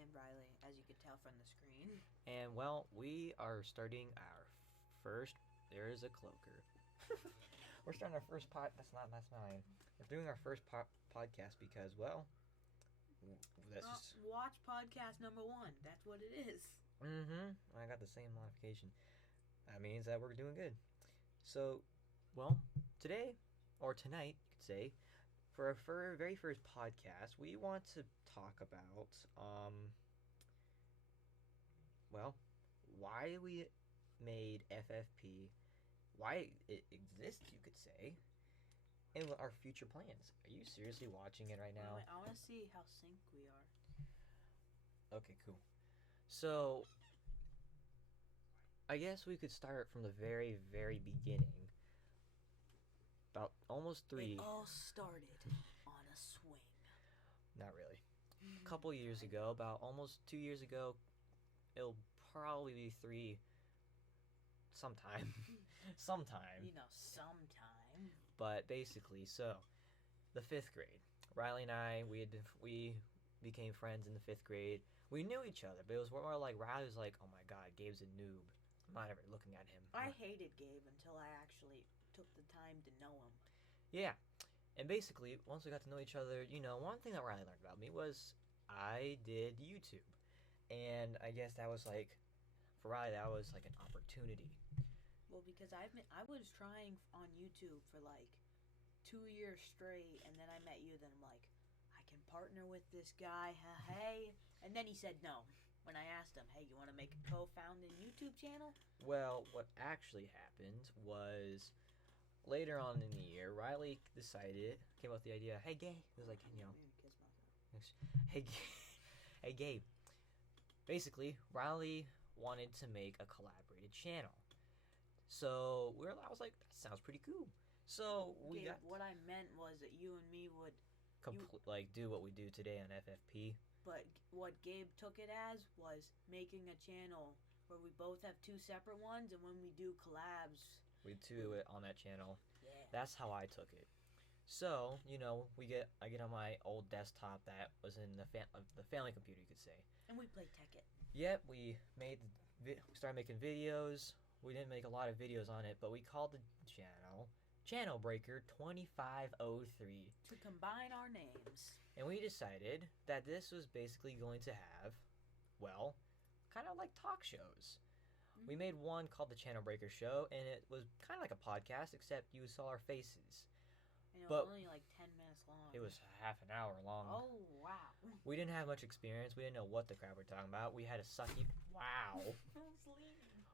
am Reilly, as you could tell from the screen. And well, we are starting our first. There is a cloaker. We're starting our first That's mine. We're doing our first podcast because, well, that's just. Watch podcast number 1. That's what it is. I got the same modification. That means that we're doing good. So, well, today or tonight, you could say, for our very first podcast, we want to talk about, well, why we made FFP, why it exists, you could say, and what our future plans. Are you seriously watching it right now? I want to see how synced we are. Okay, cool. So, I guess we could start from the very, very beginning. About almost 3. It all started on a swing. Not really. A couple years ago, about almost 2 years ago, it'll probably be 3 sometime. Sometime. Sometime. But basically, so, the 5th grade. Reilly and I, we became friends in the 5th grade. We knew each other, but it was more like Reilly was like, oh my god, Gabe's a noob. I'm not ever looking at him. I hated Gabe until I actually took the time to know him. Yeah. And basically, once we got to know each other, one thing that Reilly learned about me was I did YouTube. And I guess that was like, for Reilly, that was like an opportunity. Well, because I was trying on YouTube for like 2 years straight, and then I met you, then I'm like, I can partner with this guy, hey. And then he said no. When I asked him, hey, you want to make a co-founding YouTube channel? Well, what actually happened was later on in the year, Reilly came up with the idea, hey, Gabe. It was like, hey, Gabe. Basically, Reilly wanted to make a collaborated channel. So I was like, that sounds pretty cool. So what I meant was that you and me would do what we do today on FFP. But what Gabe took it as was making a channel where we both have 2 separate ones, and when we do collabs, we do it on that channel. Yeah. That's how I took it. So, I get on my old desktop that was in the family computer, you could say. And we played Tekkit. Yep, we started making videos. We didn't make a lot of videos on it, but we called the Channel Breaker 2503 to combine our names. And we decided that this was basically going to have, well, kind of like talk shows. Mm-hmm. We made one called the Channel Breaker Show, and it was kind of like a podcast, except you saw our faces. And it was only like 10 minutes long. It was half an hour long. Oh, wow. We didn't have much experience. We didn't know what the crap we're talking about. We had a sucky... Wow.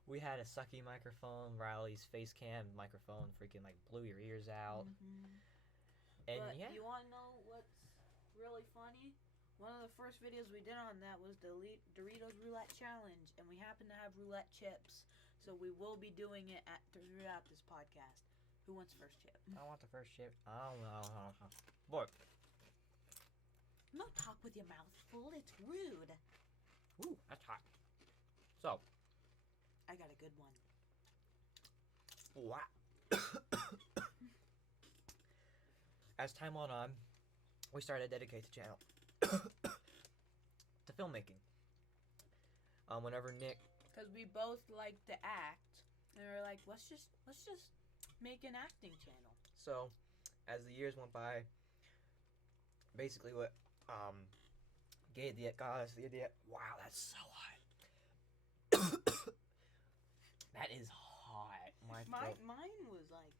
We had a sucky microphone. Reilly's face cam microphone freaking blew your ears out. Mm-hmm. And but yeah. You want to know what's really funny? One of the first videos we did on that was the Doritos Roulette Challenge, and we happen to have roulette chips, so we will be doing it throughout this podcast. Who wants first chip? I want the first chip. Oh no. Boy. Don't talk with your mouth full, it's rude. Ooh, that's hot. So. I got a good one. Wow. As time went on, we started to dedicate the channel to filmmaking. Whenever Nick... Because we both like to act, and we were like, let's just make an acting channel. So, as the years went by, basically what Gabe got us the idea. Wow, that's so hot. That is hot. Mine was like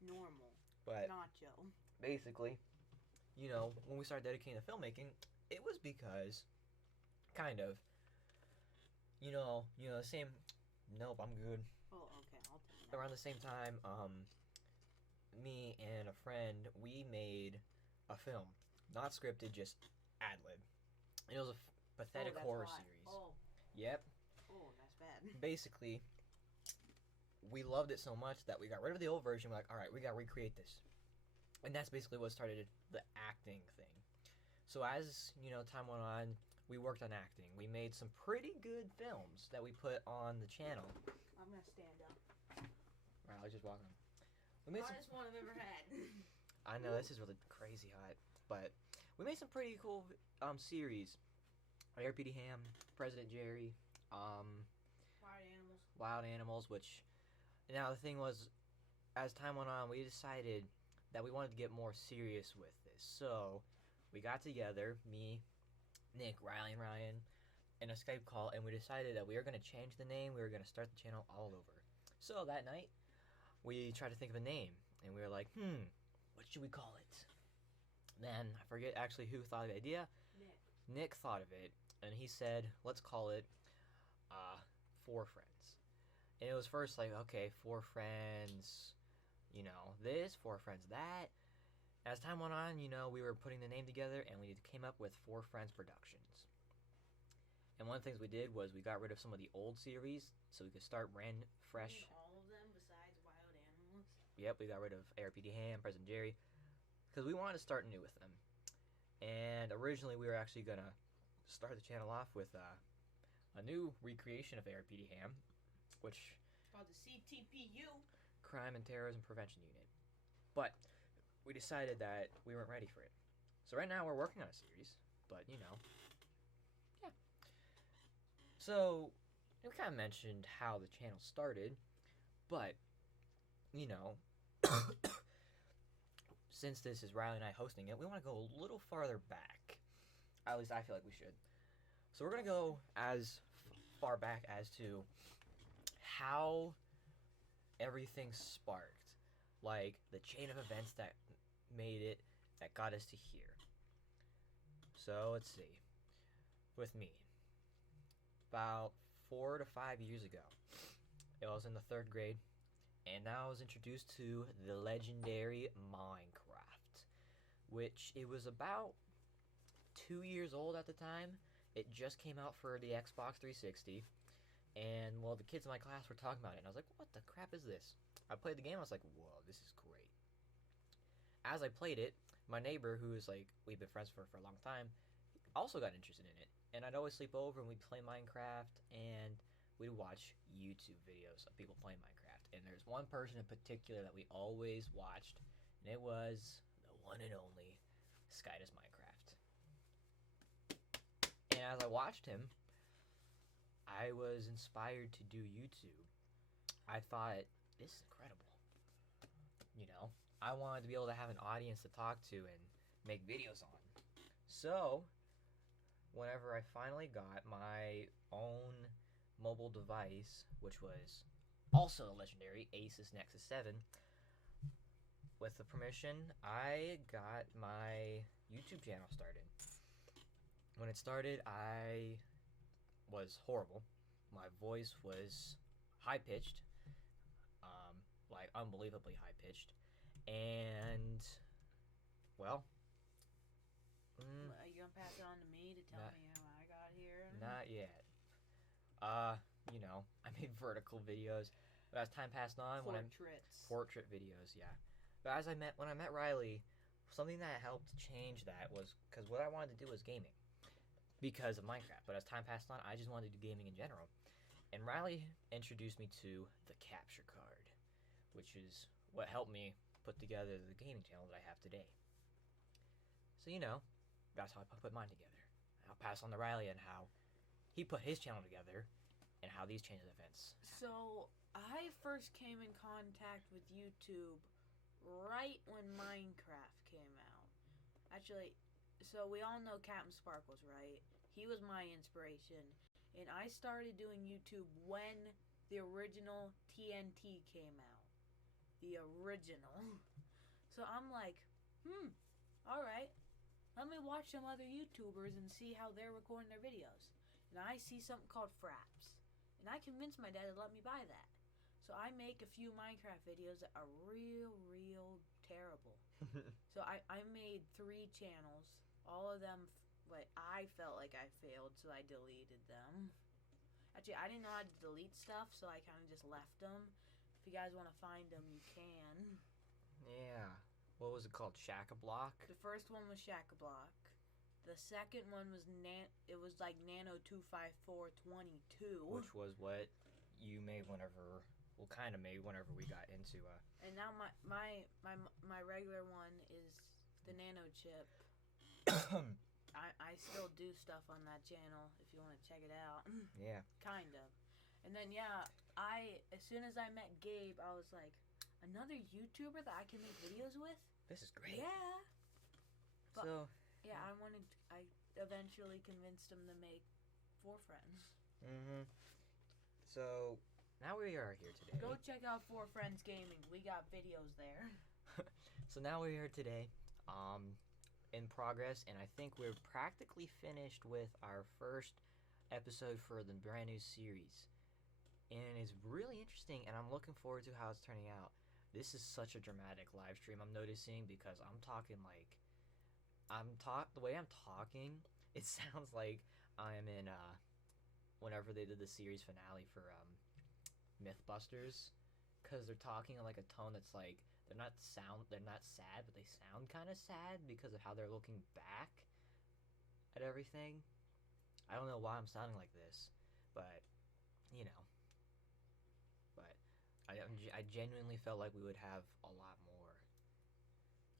normal, but nacho. Basically, when we started dedicating to filmmaking, it was because, kind of, the same. Nope, I'm good. Oh, okay, I'll take that. Around the same time, me and a friend, we made a film, not scripted, just ad-lib. It was a pathetic horror series. Oh. Yep. Oh, that's bad. Basically, we loved it so much that we got rid of the old version. We're like, all right, we got to recreate this. And that's basically what started the acting thing. So as, time went on, we worked on acting. We made some pretty good films that we put on the channel. I'm going to stand up. Right, I'll just walk on. The hottest one I've ever had. I know, this is really crazy hot. But we made some pretty cool series. ARPD Ham, President Jerry, Wild animals. Wild Animals, which now the thing was, as time went on, we decided that we wanted to get more serious with this. So we got together, me, Nick, Reilly, and Ryan, in a Skype call, and we decided that we were going to change the name. We were going to start the channel all over. So that night, we tried to think of a name, and we were like, what should we call it? Then, I forget actually who thought of the idea. Nick thought of it, and he said, let's call it Four Friends. And it was first like, okay, Four Friends, this, Four Friends that. As time went on, we were putting the name together, and we came up with Four Friends Productions. And one of the things we did was we got rid of some of the old series so we could start brand fresh. All of them besides Wild Animals? Yep, we got rid of ARPD Ham, President Jerry, because we wanted to start new with them. And originally we were actually going to start the channel off with a new recreation of ARPD Ham, which... called the CTPU. Crime and Terrorism Prevention Unit. But we decided that we weren't ready for it. So right now we're working on a series, but yeah. So we kind of mentioned how the channel started, but since this is Reilly and I hosting it, we want to go a little farther back. At least I feel like we should. So we're going to go as far back as to how everything sparked. Like the chain of events that made it, that got us to here. So let's see. With me. About 4 to 5 years ago. I was in the 3rd grade. And now I was introduced to the legendary Minecraft, which it was about 2 years old at the time. It just came out for the Xbox 360, and the kids in my class were talking about it, and I was like, what the crap is this? I played the game, I was like, whoa, this is great. As I played it, my neighbor, who is like, we've been friends for a long time, also got interested in it, and I'd always sleep over and we'd play Minecraft, and we'd watch YouTube videos of people playing Minecraft. And there's one person in particular that we always watched, and it was the one and only Sky Does Minecraft. And as I watched him, I was inspired to do YouTube. I thought, this is incredible. I wanted to be able to have an audience to talk to and make videos on. So, whenever I finally got my own mobile device, which was also the legendary Asus Nexus 7, with the permission, I got my YouTube channel started. When it started, I was horrible. My voice was high-pitched, like unbelievably high-pitched, and, Are you gonna pass it on to me to tell me how I got here? Not yet. I made vertical videos, but as time passed on, portrait videos, yeah. But when I met Reilly, something that helped change that was because what I wanted to do was gaming, because of Minecraft. But as time passed on, I just wanted to do gaming in general, and Reilly introduced me to the capture card, which is what helped me put together the gaming channel that I have today. So that's how I put mine together. I'll pass on to Reilly and how he put his channel together, and how these chain of events. So, I first came in contact with YouTube right when Minecraft came out. Actually, so we all know Captain Sparkles, right? He was my inspiration. And I started doing YouTube when the original TNT came out. The original. So I'm like, alright. Let me watch some other YouTubers and see how they're recording their videos. And I see something called Fraps. And I convinced my dad to let me buy that. So I make a few Minecraft videos that are real terrible. So I made 3 channels. All of them, I felt like I failed, so I deleted them. Actually, I didn't know how to delete stuff, so I kind of just left them. If you guys want to find them, you can. Yeah. What was it called? Shack-a-Block? The first one was Shack-a-Block. The second one was like Nano 25422, which was what you made whenever we got into And now my regular one is the Nano chip. I still do stuff on that channel if you want to check it out. Yeah. Kind of. And then as soon as I met Gabe, I was like, another YouTuber that I can make videos with? This is great. Yeah. But, So. yeah, I eventually convinced him to make 4 Friends. Mm-hmm. So, now we are here today. Go check out 4 Friends Gaming. We got videos there. So now we're here today, in progress, and I think we're practically finished with our first episode for the brand new series. And it's really interesting, and I'm looking forward to how it's turning out. This is such a dramatic live stream, I'm noticing, because I'm talking like, the way I'm talking, it sounds like I'm in, whenever they did the series finale for, Mythbusters, because they're talking in like a tone that's like, they're not sad, but they sound kind of sad because of how they're looking back at everything. I don't know why I'm sounding like this, but, you know. But I genuinely felt like we would have a lot more.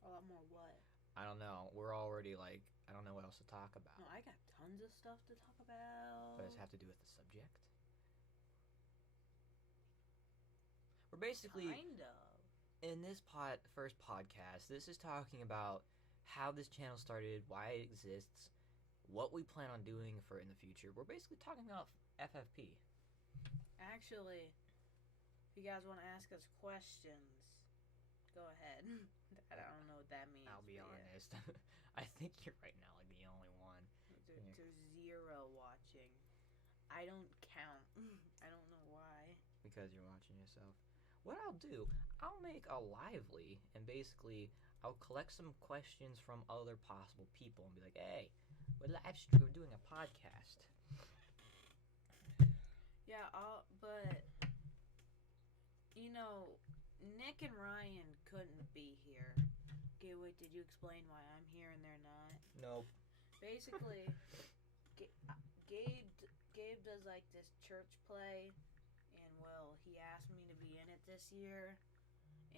A lot more what? I don't know. We're already like, I don't know what else to talk about. No, I got tons of stuff to talk about. Does it have to do with the subject? We're basically... Kind of. In this first podcast, this is talking about how this channel started, why it exists, what we plan on doing for it in the future. We're basically talking about FFP. Actually, if you guys want to ask us questions, go ahead. I don't know what that means. I'll be honest. I think you're right now like the only one. There's 0 watching. I don't count. I don't know why. Because you're watching yourself. What I'll do, I'll make a lively, and basically I'll collect some questions from other possible people and be like, hey, we're doing a podcast. Yeah, but, you know, Nick and Ryan couldn't be here. Okay, wait, did you explain why I'm here and they're not? Nope. Basically, Gabe does like this church play. Well, he asked me to be in it this year,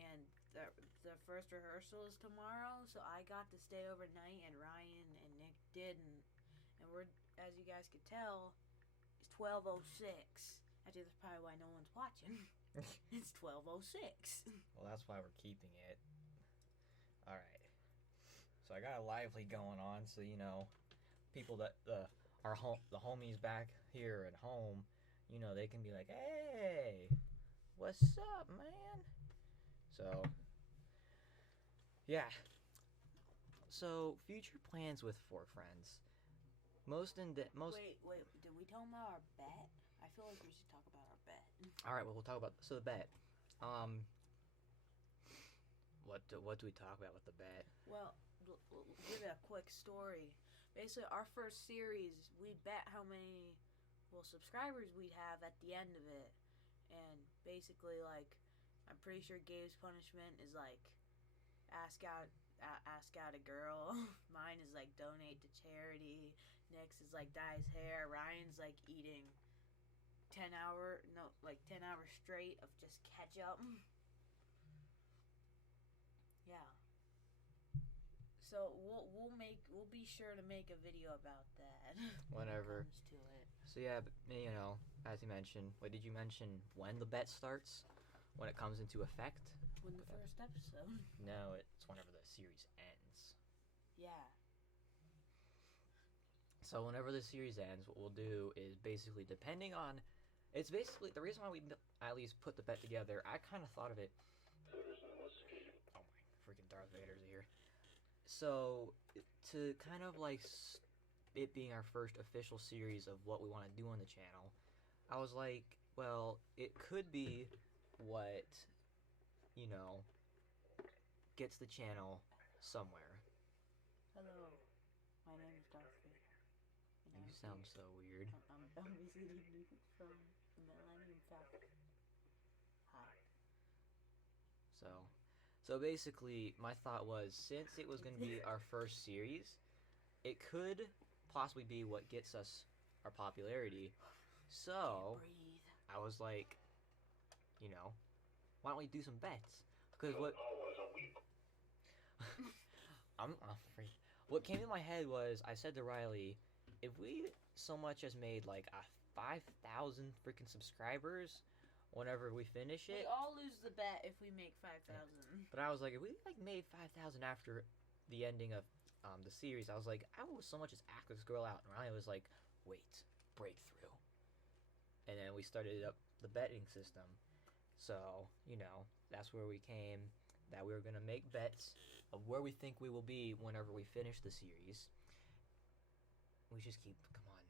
and the first rehearsal is tomorrow, so I got to stay overnight, and Ryan and Nick didn't. And we're, as you guys could tell, it's 12:06. Actually, that's probably why no one's watching. It's 12:06. Well, that's why we're keeping it. Alright. So I got a lively going on, so, you know, people that, the homies back here at home, you know, they can be like, hey, what's up, man? So, yeah. So, future plans with 4 Friends. Wait, did we talk about our bet? I feel like we should talk about our bet. Alright, well, we'll talk about, so the bet. What do we talk about with the bet? Well, we'll give it a quick story. Basically, our first series, we bet how many... subscribers we'd have at the end of it. And basically, like, I'm pretty sure Gabe's punishment is like ask out a girl. Mine is like donate to charity. Nick's is like dye his hair. Ryan's like eating 10 hours straight of just ketchup. Yeah. So we'll be sure to make a video about that. Whenever. When it comes to it. So yeah, but, you know, as you mentioned, what did you mention? When the bet starts? When it comes into effect? When the first episode. No, it's whenever the series ends. Yeah. So whenever the series ends, what we'll do is basically, depending on... It's basically, the reason why we at least put the bet together, I kind of thought of it... Oh my, freaking Darth Vader's here. So, to kind of like... it being our first official series of what we want to do on the channel, I was like, well, it could be what, you know, gets the channel somewhere. Hello, my name is Darth Vader. You sound so weird. I'm visiting you from the Millennium Falcon. Hi. So basically, my thought was, since it was going to be our first series, it could possibly be what gets us our popularity. So I was like, you know, why don't we do some bets? Because what what came in my head was I said to Riley, if we so much as made like a 5,000 freaking subscribers whenever we finish We it. all lose the bet if we make 5,000. But I was like, if we like made 5,000 after the ending of the series, I was like, I will so much as act this girl out. And Riley was like, wait, breakthrough. And then we started up the betting system. So, that's where we came, that we were going to make bets of where we think we will be whenever we finish the series. We just come on,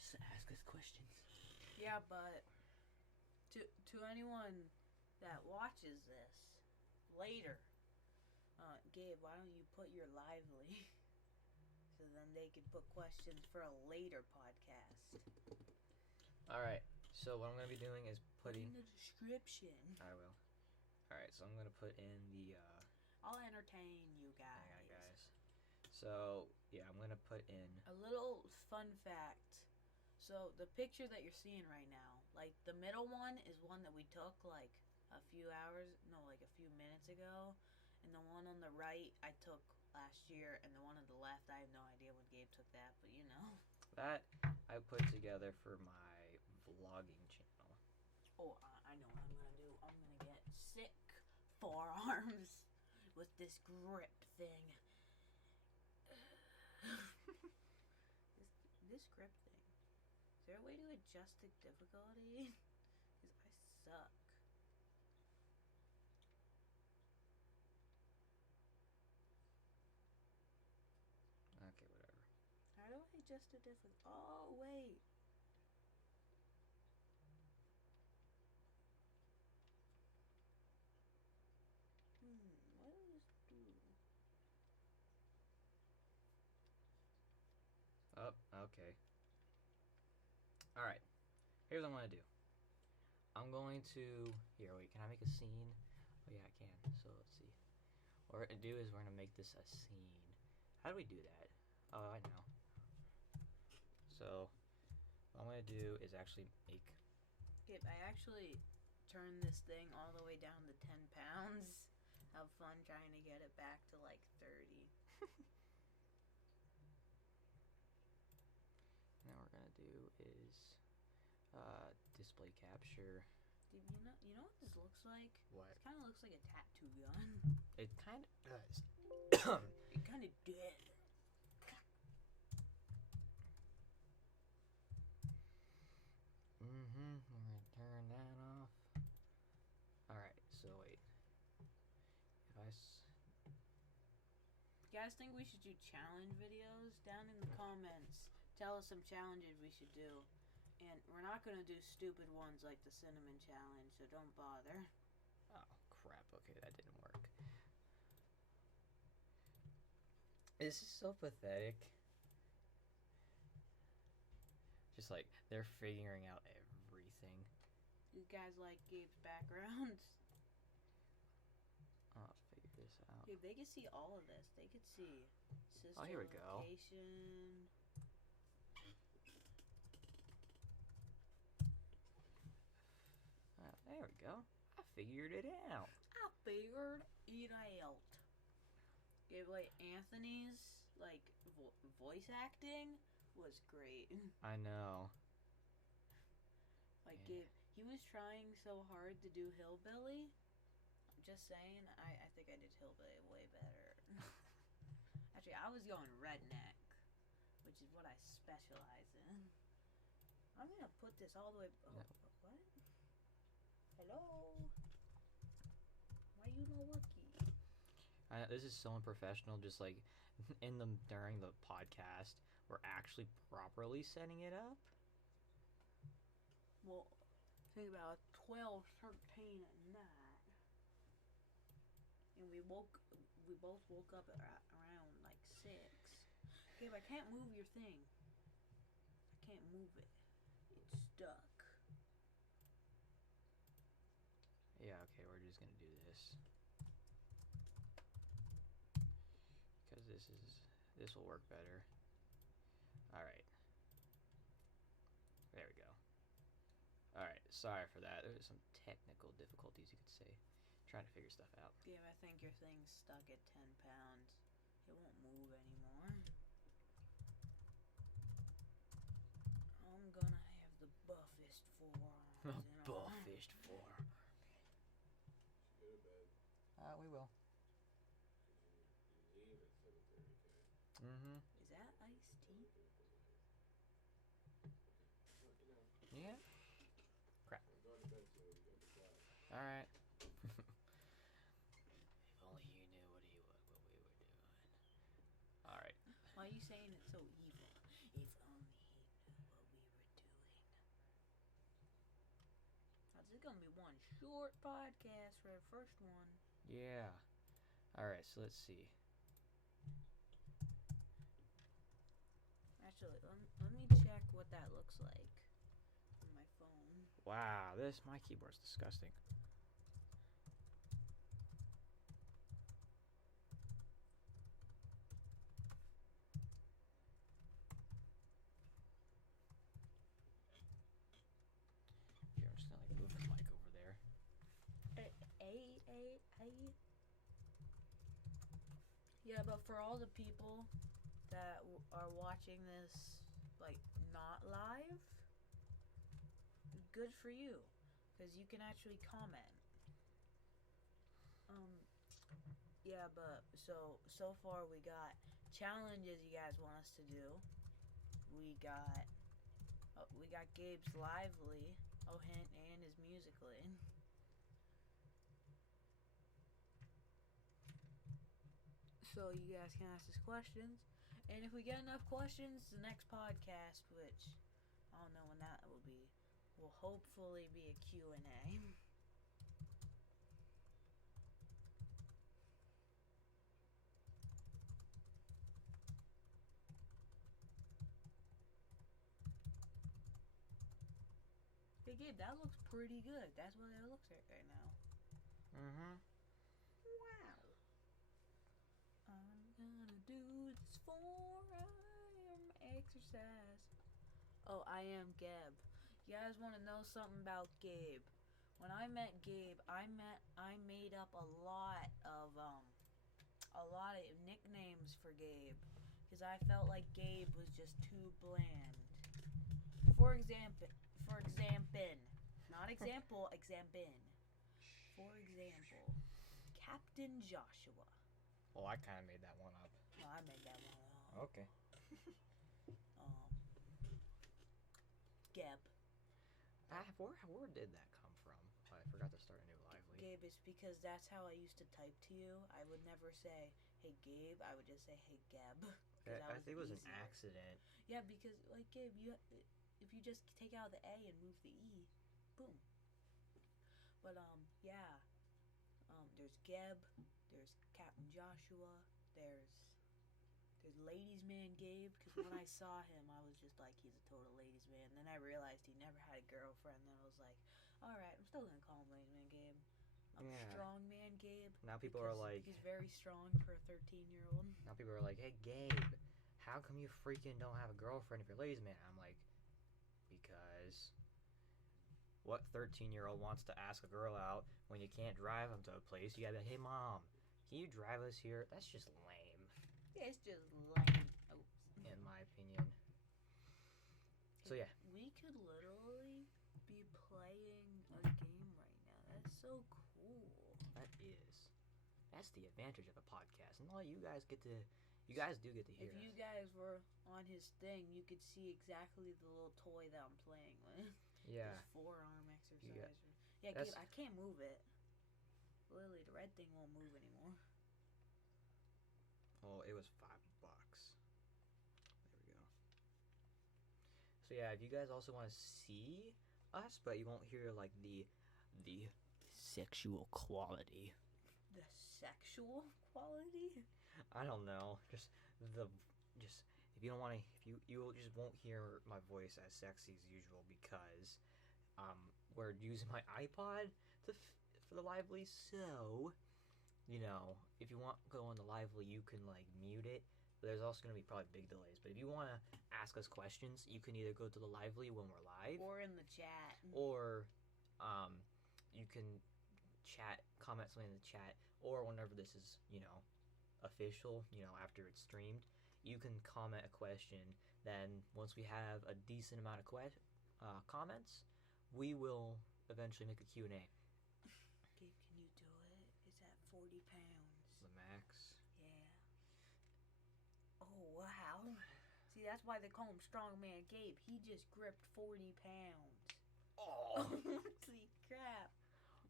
just ask us questions. Yeah, but to anyone that watches this later, Gabe, why don't you put your lively so then they could put questions for a later podcast. Alright, so what I'm going to be doing is putting... in the description. I will. Alright, so I'm going to put in the... I'll entertain you guys. Hang on, guys. So, yeah, I'm going to put in... A little fun fact. So, the picture that you're seeing right now, like, the middle one is one that we took, like, a few minutes ago. And the one on the right, I took last year. And the one on the left, I have no idea when Gabe took that, but you know. That I put together for my vlogging channel. Oh, I know what I'm going to do. I'm going to get sick forearms with this grip thing. This grip thing. Is there a way to adjust the difficulty? Because I suck. Okay, whatever. How do I adjust the difficulty? Oh, wait. What do I just do? Oh, okay. Alright. Here's what I'm going to do. I'm going to... Here, wait, can I make a scene? Oh, yeah, I can. So, let's see. What we're going to do is we're going to make this a scene. How do we do that? Oh, I know. So, what I'm going to do is actually make... Yep, I actually turned this thing all the way down to 10 pounds. Have fun trying to get it back to like 30. Now what we're going to do is display capture. Dude, you know what this looks like? What? It kind of looks like a tattoo gun. It kind of does. It kind of did. We're going to turn that off. Alright, so wait. If I... You guys think we should do challenge videos? Down in the comments, tell us some challenges we should do. And we're not going to do stupid ones like the cinnamon challenge, so don't bother. Oh, crap. Okay, that didn't work. This is so pathetic. Just like, they're figuring out everything. You guys like Gabe's background? I'll figure this out. Dude, they could see all of this. They could see system here we go. location. There we go. I figured it out. I figured it out. Yeah, like Anthony's like voice acting was great. I know. Like Yeah. he was trying so hard to do Hillbilly. I'm just saying, I think I did Hillbilly way better. Actually, I was going redneck, which is what I specialize in. I'm gonna put this all the way. Oh, No. what? Hello. Why you no worky? This is so unprofessional. Just like during the podcast, we're actually properly setting it up. Well, think about 12, 13 at night, and we both woke up around like 6. Gabe, I can't move your thing. I can't move it. It's stuck. Yeah, okay, we're just gonna do this. Because this will work better. Alright. There we go. Alright, sorry for that. There was some technical difficulties, you could say. Trying to figure stuff out. Gabe, I think your thing's stuck at 10 pounds. It won't move anymore. All right. If only you knew what we were doing. All right. Why are you saying it so evil? If only he knew what we were doing. This is gonna be one short podcast for the first one. Yeah. All right. So let's see. Actually, let me check what that looks like on my phone. Wow, my keyboard's disgusting. Here, I'm just gonna move the mic over there. Yeah, but for all the people that are watching this, not live, good for you, because you can actually comment. Yeah, but so far we got challenges you guys want us to do. We got Gabe's Lively. Oh, and his Musically. So you guys can ask us questions, and if we get enough questions, the next podcast, which I don't know when that will be, will hopefully be a Q&A. Hey Gabe, that looks pretty good. That's what it looks like right now. Mm-hmm. Wow. I'm gonna do this for I.am exercise. Oh, I.am.geb. You guys want to know something about Gabe? When I met Gabe, I made up a lot of nicknames for Gabe because I felt like Gabe was just too bland. For example, not example, example. For example, Captain Joshua. Well, I kind of made that one up. No, I made that one up. Okay. Geb. Where did that come from? I forgot to start a new lively. Gabe, it's because that's how I used to type to you. I would never say, hey Gabe, I would just say, hey Geb. I think it was easier. an accident. Yeah, because Gabe, if you just take out the A and move the E, boom. But yeah. There's Geb, there's Captain Joshua, there's Ladies Man Gabe, because when I saw him, I was just like, he's a total ladies man. Then I realized he never had a girlfriend. Then I was like, alright, I'm still gonna call him Ladies Man Gabe. Strong Man Gabe. Now people are like, he's very strong for a 13-year-old. Now people are like, hey Gabe, how come you freaking don't have a girlfriend if you're ladies man? I'm like, because what 13-year-old wants to ask a girl out when you can't drive them to a place? You gotta be like, hey mom, can you drive us here? That's just lame. Yeah, it's just lame. In my opinion. So yeah. We could literally be playing a game right now. That's so cool. That is. That's the advantage of a podcast. And all you guys do get to hear. If you guys were on his thing, you could see exactly the little toy that I'm playing with. Yeah. His forearm exerciser. Yeah, Gabe, I can't move it. Literally, the red thing won't move anymore. Well, it was $5. There we go. So yeah, if you guys also want to see us, but you won't hear like the sexual quality. The sexual quality? I don't know. Just if you don't want to, you just won't hear my voice as sexy as usual because we're using my iPod for the lively. So if you want to go on the lively, you can mute it. But there's also going to be probably big delays. But if you want to ask us questions, you can either go to the lively when we're live, or in the chat, or you can comment something in the chat, or whenever this is official, after it's streamed, you can comment a question. Then once we have a decent amount of comments, we will eventually make a Q&A. Gabe, can you do it? It's at 40 pounds. The max? Yeah. Oh, wow. See, that's why they call him Strongman Gabe. He just gripped 40 pounds. Oh! Holy crap.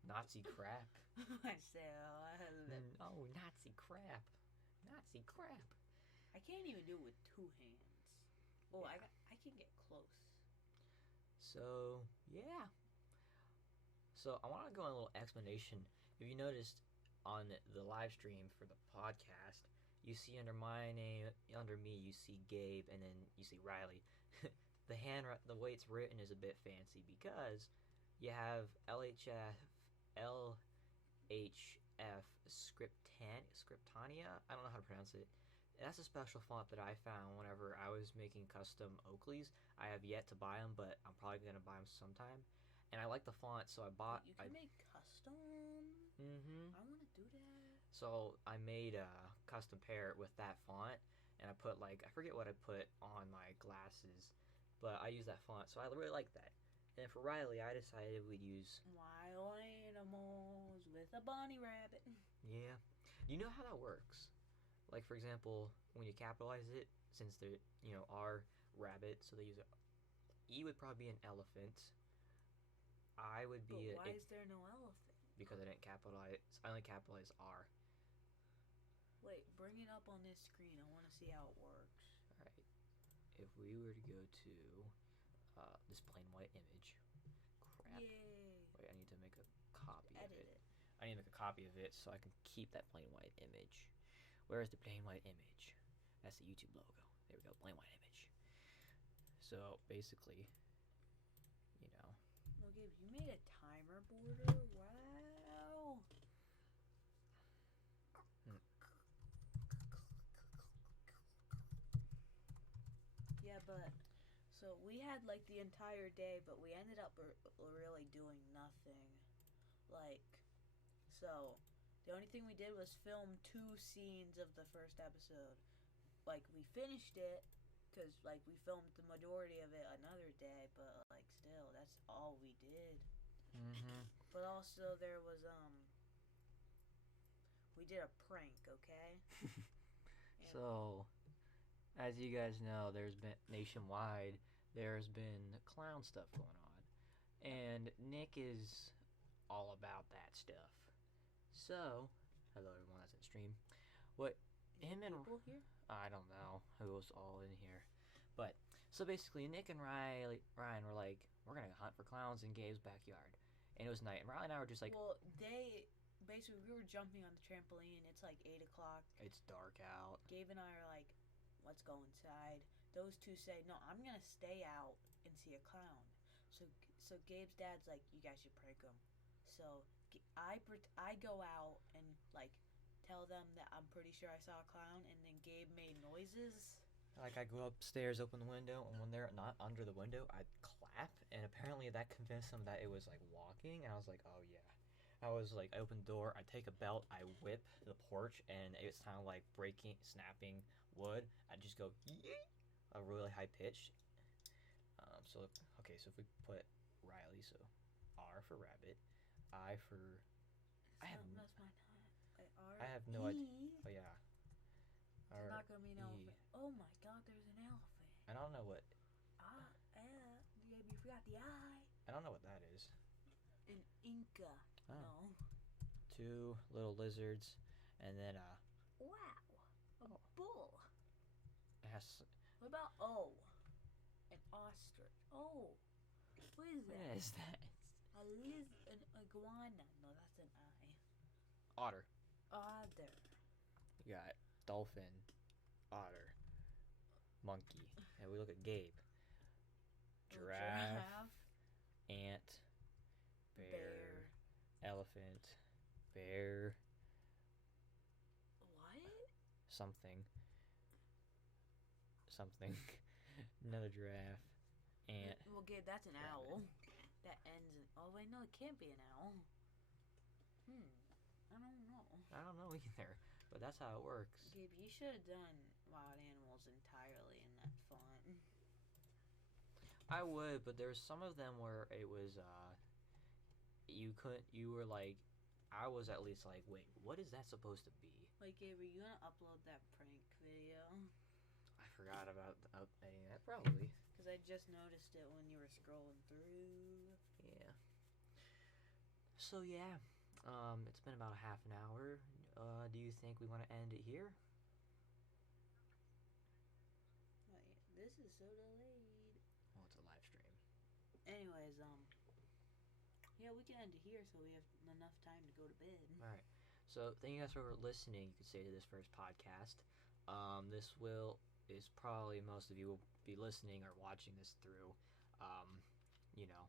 Nazi crap. Oh, Nazi crap. Nazi crap. I can't even do it with two hands. Oh, Yeah. I can get close. So, yeah. So, I want to go on a little explanation. If you noticed on the live stream for the podcast, you see under my name, under me, you see Gabe, and then you see Reilly. The way it's written is a bit fancy because you have LHF Scriptania. I don't know how to pronounce it. That's a special font that I found whenever I was making custom Oakleys. I have yet to buy them, but I'm probably gonna buy them sometime. And I like the font, so I bought. You can make custom. Mm-hmm. I want to do that. So I made a custom pair with that font, and I put I forget what I put on my glasses, but I use that font, so I really like that. And for Reilly, I decided we'd use Wild animals with a bunny rabbit. Yeah. You know how that works? Like, for example, when you capitalize it, since they're, are rabbit, so they use it. E would probably be an elephant. I would But be why is there no elephant? because I didn't capitalize. I only capitalized R. Wait, bring it up on this screen. I want to see how it works. All right. If we were to go to this plain white image, crap. Yay! Wait, I need to make a copy of Edit it. it. I need to make a copy of it so I can keep that plain white image. Where is the plain white image? That's the YouTube logo. There we go, plain white image. So basically, Well, Gabe, you made a timer border? Wow! Yeah, but so we had the entire day, but we ended up really doing nothing. So the only thing we did was film 2 scenes of the first episode. We finished it because we filmed the majority of it another day, but still, that's all we did. Mm-hmm. But also there was we did a prank, okay? So, as you guys know, there's been nationwide. There's been clown stuff going on, and Nick is all about that stuff. So, hello everyone that's in stream. What him and People here? I don't know who's all in here, but so basically, Nick and Ryan were like, we're gonna hunt for clowns in Gabe's backyard, and it was night, and Riley and I were just like, well, basically we were jumping on the trampoline. It's 8 o'clock. it's dark out. Gabe and I are like, let's go inside. Those two say, no, I'm gonna stay out and see a clown. So Gabe's dad's like, you guys should prank him. So I go out and tell them that I'm pretty sure I saw a clown, and then Gabe made noises. I go upstairs, open the window, and when they're not under the window, I'd clap, and apparently that convinced them that it was walking, and I was like, oh yeah. I was I open the door, I take a belt, I whip the porch, and it sounded like snapping wood. I just go, yeet, a really high pitch. So if we put Reilly, so R for rabbit, I for, That's my time. I have no idea. Oh yeah. It's not gonna be an elephant. Oh my God, there's an elephant. I don't know what. Gabe, you forgot the eye. I don't know what that is. An Inca. Oh. No. 2 little lizards, and then Wow. A bull. it has. What about an ostrich? What is What that? is that? An iguana. No, that's an eye. Otter. Otter. You got dolphin, otter, monkey, and we look at Gabe. Giraffe, ant, bear, elephant, bear, What? something, another giraffe, ant. Well, Gabe, that's an rabbit. owl. That ends in. Oh wait, no, it can't be an owl. I don't know. I don't know either, but that's how it works. Gabe, you should have done wild animals entirely in that font. I would, but there's some of them where it was you were like, I was at least like, wait, what is that supposed to be? Gabe, are you gonna upload that prank video? I forgot about updating that, probably. Because I just noticed it when you were scrolling through. Yeah. So yeah, it's been about a half an hour. Do you think we want to end it here? Wait, this is so delayed. Well, it's a live stream. Anyways, yeah, we can end it here so we have enough time to go to bed. All right. So thank you guys for listening. You could say to this first podcast. This is probably most of you will be listening or watching this through, um, you know,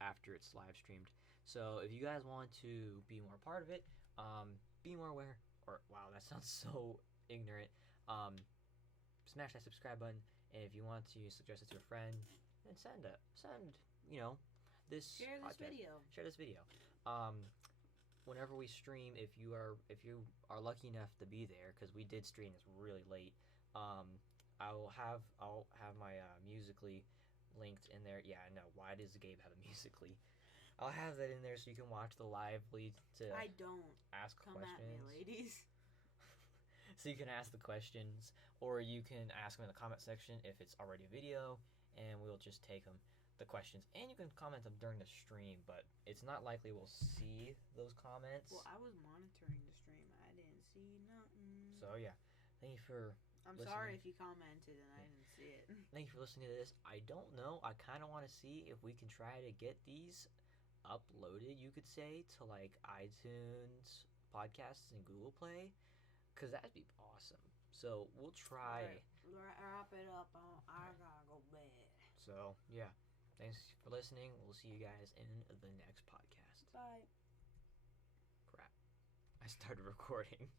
after it's live streamed. So if you guys want to be more part of it, be more aware. Or wow, that sounds so ignorant. Smash that subscribe button, and if you want to suggest it to a friend, then send you know this Share this podcast. video. Share this video. Whenever we stream, if you are lucky enough to be there, because we did stream this really late, I'll have my Musically linked in there. Yeah, I know. Why does Gabe have a Musically? I'll have that in there so you can watch the live lead to I don't. ask Come questions. at me, ladies. So you can ask the questions, or you can ask them in the comment section if it's already a video, and we'll just take the questions. And you can comment them during the stream, but it's not likely we'll see those comments. Well, I was monitoring the stream. I didn't see nothing. So yeah, thank you for I'm listening. sorry if you commented and I didn't see it. Thank you for listening to this. I don't know. I kind of want to see if we can try to get these uploaded, you could say, to like iTunes podcasts and Google Play, because that'd be awesome. So we'll try. Wrap it up. I gotta go bed. So yeah, thanks for listening. We'll see you guys in the next podcast. Bye. Crap, I started recording.